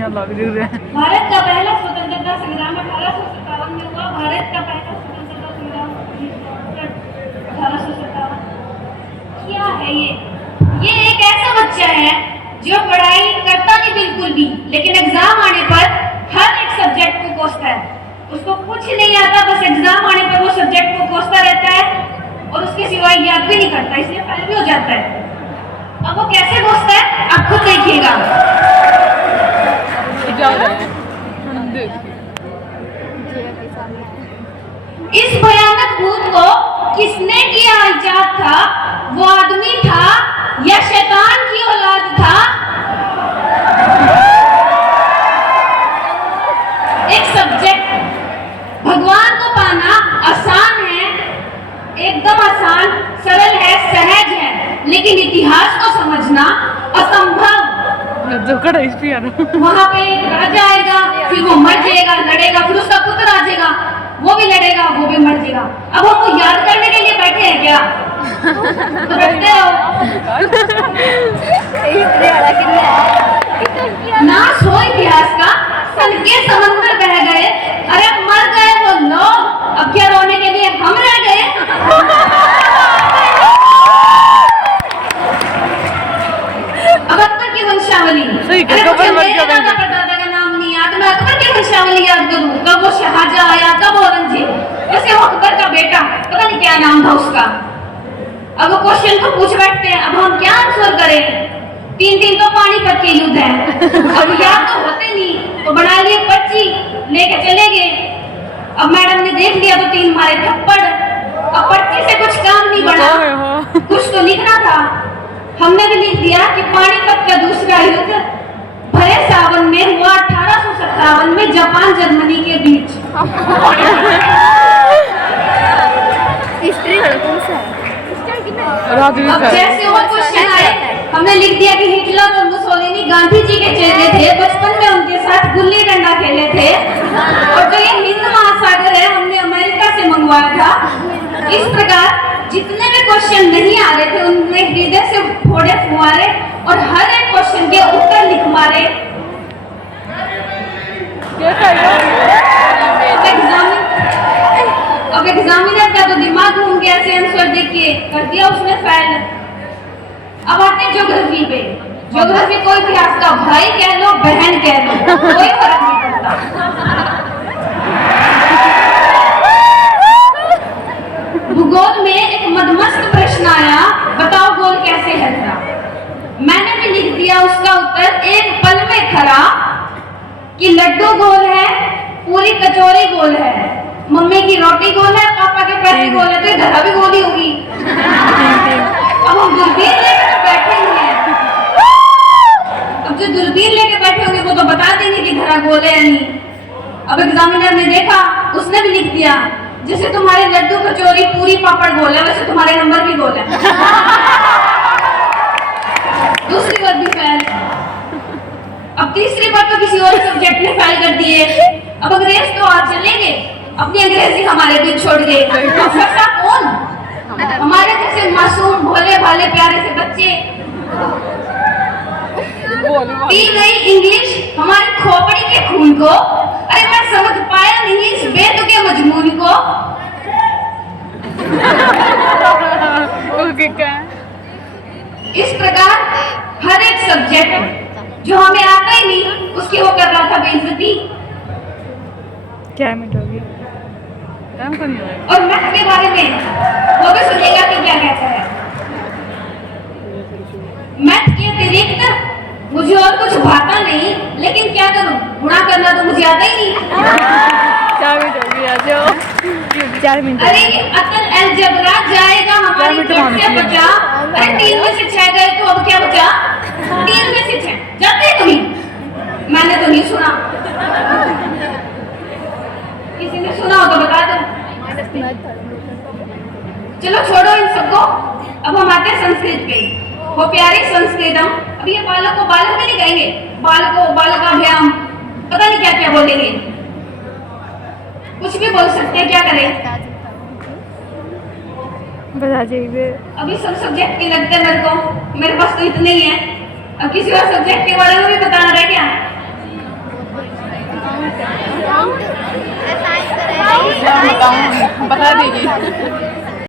यहाँ लग रहे हैं। भारत का पहला स्वतंत्रता संग्राम 1857 में हुआ। भारत का पहला स्वतंत्रता संग्राम 1857। क्या है ये एक ऐसा बच्चा है जो पढ़ाई करता नहीं बिल्कुल भी, लेकिन एग्जाम आने पर हर एक सब्जेक्ट को कोसता है। उसको कुछ नहीं आता, बस एग्जाम आने पर वो सब्जेक्ट को कोसता रहता है और उसके सिवाय याद भी नहीं करता, इसलिए फेल भी हो जाता है। अब वो कैसे कोसता है आप खुद देखिएगा। इस भयानक भूत को किसने किया इजाद था? वो आदमी था या शैतान की औलाद था? एक सब्जेक्ट भगवान को पाना आसान है, एकदम आसान, सरल है, सहज है, लेकिन इतिहास को समझना असंभव। वहाँ पे एक राजा आएगा, फिर वो मर जाएगा, लड़ेगा, फिर उसका पुत्र आ जाएगा, वो भी लड़ेगा, वो भी मर जाएगा। अब हमको याद करने के लिए बैठे हैं क्या? तो बैठते हो नाश हो इतिहास का, सन के समंदर बह गए। अरे मर गए वो लोग, अब क्या रोने के लिए हम रह गए? अब अकबर की वंशावली, परदादा का नाम नहीं याद, मैं अकबर की वंशावली याद करूं, कब वो शाहजहां आया, कब औरंगजेब, वैसे वो अकबर का बेटा, पता नहीं क्या नाम था उसका। अब वो क्वेश्चन को पूछ बैठते हैं, अब हम क्या आंसर करें? 3 दिन तो पानीपत के युद्ध है, अब याद तो होते नहीं, तो बना लिए पर्ची, लेके चले गए। अब मैडम ने देख लिया तो 3 मारे थप्पड़। अब पर्ची से कुछ काम नहीं बना, कुछ तो लिखना था। हमने भी लिख दिया कि पानीपत का दूसरा युद्ध भरे सावन में हुआ 1857 में जापान जर्मनी के बीच। अब जैसे वो क्वेश्चन आए, हमने लिख दिया कि हिटलर और मुसोलिनी गांधी जी के चेले थे, बचपन में उनके साथ गुल्ली डंडा खेले थे, और जो ये हिंद महासागर है हमने अमेरिका से मंगवाया था। इस प्रकार जितने भी क्वेश्चन नहीं आ रहे थे उनमें हृदय से फोड़े फुआरे और हर एक क्वेश्चन के उत्तर लिख मारे। अब एग्जामिनर का तो दिमाग घूम गया, ऐसे आंसर देख के कर दिया उसने फेल। अब आते हैं ज्योग्राफी पे। ज्योग्राफी को इतिहास का भाई कह लो, बहन कह लो, कोई फर्क नहीं पड़ता। भूगोल में एक मदमस्त प्रश्न आया, बताओ गोल कैसे हलता? मैंने भी लिख दिया उसका उत्तर एक पल में खरा, कि लड्डू गोल है, पूरी कचौरी गोल है, मम्मी की रोटी गोल है, पापा के पैसे गोल है, तो ये धरा भी गोल ही होगी। अब हम दूरबीन लेकर बैठे हैं, अब जो दूरबीन लेके बैठे होंगे वो तो बता देंगे कि धरा गोल है या नहीं। अब एग्जामिनर ने देखा, उसने भी लिख दिया जैसे तुम्हारे लड्डू कचौरी पूरी पापड़ गोल है, वैसे तुम्हारे नंबर भी गोल है। दूसरी बार भी फेल। अब तीसरी बार तो किसी और सब्जेक्ट ने फेल कर दिए। अब अंग्रेज तो आज चलेंगे, अपनी अंग्रेजी हमारे बीच छोड़ गए। प्रोफेसर कौन? हमारे जैसे मासूम भोले भाले प्यारे से बच्चे। पी गई इंग्लिश हमारी खोपड़ी के खून को। अरे मैं समझ पाया नहीं इस बेतुके मजमून को। इस प्रकार हर एक सब्जेक्ट जो हमें आता ही नहीं उसकी वो कर रहा था बेइज्जती। क्या मिनट हो गई? और मैथ के बारे में वो भी सुनिएगा कि क्या कहता है। मैथ के अतिरिक्त मुझे और कुछ भाता नहीं, लेकिन क्या करूं, गुणा करना तो मुझे आता ही नहीं। 4 मिनट हो गया जो 4 मिनट। अरे ये अकल अलजबरा जाएगा हमारी पेट से बचा। अरे 3 में से 6 गए तो अब क्या बचा? 3 में से 6 जाते कहीं? मैंने तो नहीं सुना, किसी ने सुना हो तो बता दो। चलो छोड़ो इन सबको, अब हम आते हैं संस्कृत पे। वो प्यारी संस्कृतम। अब ये बालक को बालक भी नहीं कहेंगे, बालको बालकाभ्याम, पता नहीं क्या क्या बोलेंगे, कुछ भी बोल सकते हैं, क्या करें? बता जाइए। अभी सब सब्जेक्ट के लगते हैं मेरे को, मेरे पास तो इतने ही है। अब किसी और सब्जेक्ट के बारे में भी बताना रह गया। क्या बताऊँ, बता दीजिए।